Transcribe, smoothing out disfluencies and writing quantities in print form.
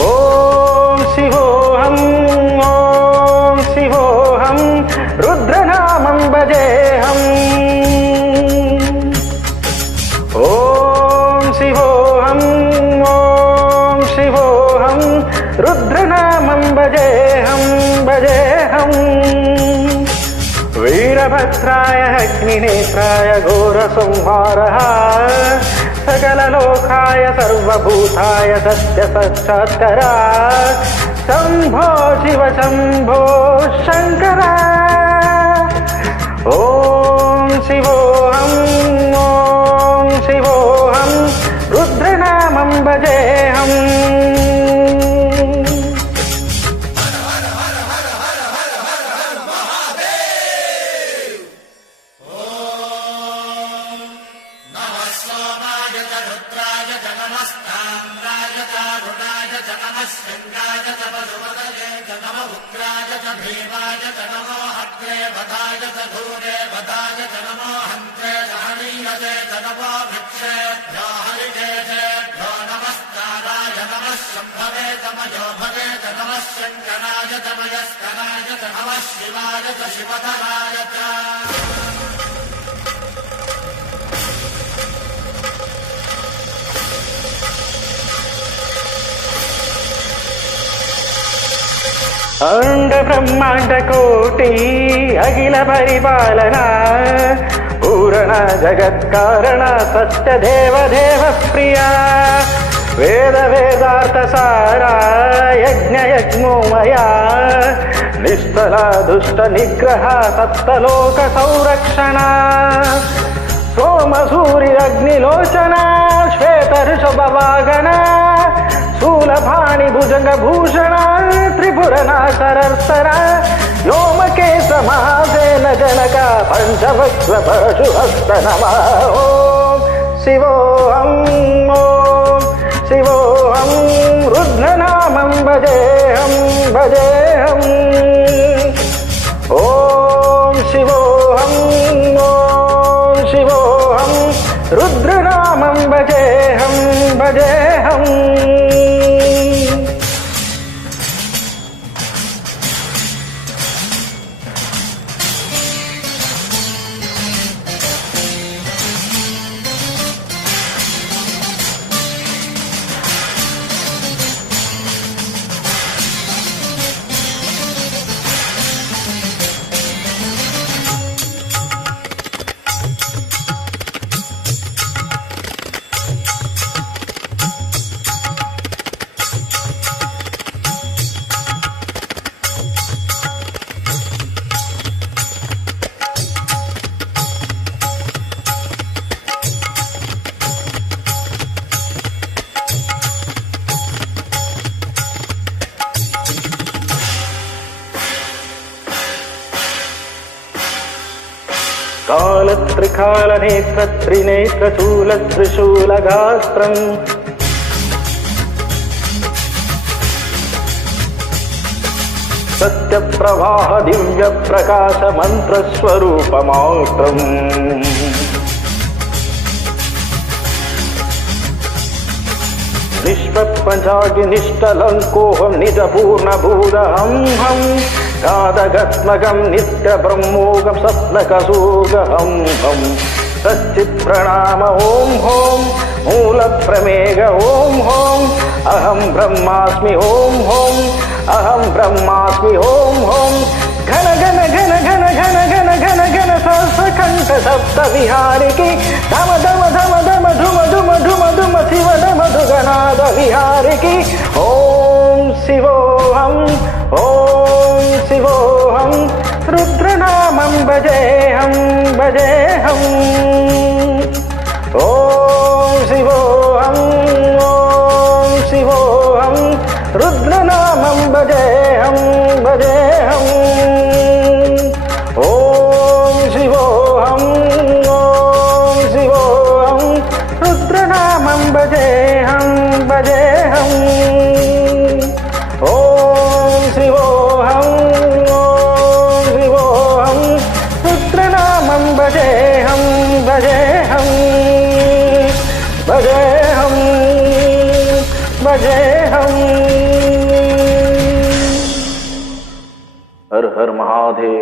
ఓం శివోహం ఓం శివోహం రుద్రనామం భజేహం. ఓం శివోహం ఓం శివోహం రుద్రనామం భజేహం భజేహం. వీరభద్రాయ అగ్నినేత్రాయ ఘోరసంహారః సకలలోకాయ సర్వభూతాయ సత్యసాక్షాత్కరా శంభో శివ శంభో శంకర. ఓం శివోహం ఓం శివోహం రుద్రనామం భజేహం. అండ బ్రహ్మాండ కోటి అఖిల పరిపాలన పూరణ జగత్కారణ సత్యదేవ దేవ ప్రియ వేద వేదార్థ సారా యజ్ఞ యజ్ఞోమయ నిష్ఫల దుష్ట నిగ్రహ సప్తలోక సంరక్షణ సోమ సూర్య అగ్నిలోచన శ్వేత ఋషభవాగన శూలపాణి భుజంగ భూషణ త్రిపుర నాశరర్సర వ్యోమకేశ మహాసేన జనక పంచవక్ర పరశుహస్త నమః. ఓం శివోహం ఓం శివోహం రుద్రనామం భజేహం భజేహం. ఓం శివోహం ఓం శివోహం రుద్రనామం భజేహం భజేహం. కాళత్రికాళనేత్ర త్రినేత్ర శూల త్రిశూలగాస్త్రం సత్యప్రవాహ దివ్య ప్రకాశ మంత్రస్వరూపమాత్రం నిష్ప్రపంచాగి నిష్టలంకోహం నిజ పూర్ణభూదహం హం కాదగత్మకం నిత్య బ్రహ్మోగం సప్నకసూగహం హం సచ్చిత్ ప్రణామ ఓం హోం మూల ప్రమేఘ ఓం హోం అహం బ్రహ్మాస్మి ఓం హోం అహం బ్రహ్మాస్మి ఓం హోం ఘన ఘన ఘన ఘన ఘన ఘన ఘన ఘన సహస్రకంఠ సప్త విహారికి ధమ ధమ ధమ ధమ ధుమ ధుమ ధుమ ధుమ శివ ధమ ధుగనాద విహారికి. ఓం శివోహం ఓం శివోహం రుద్రనామం భజేహం భజేహం. ఓం శివోహం ఓం శివోహం రుద్రనామం భజేహం భజేహం. ఓం శివోహం ఓం శివోహం రుద్రనామం భజేహం భజేహం. ఓం శివోహం ఓం శివోహం రుద్రనామం భజేహం భజేహం భజేహం భజేహం. हर हर महादेव।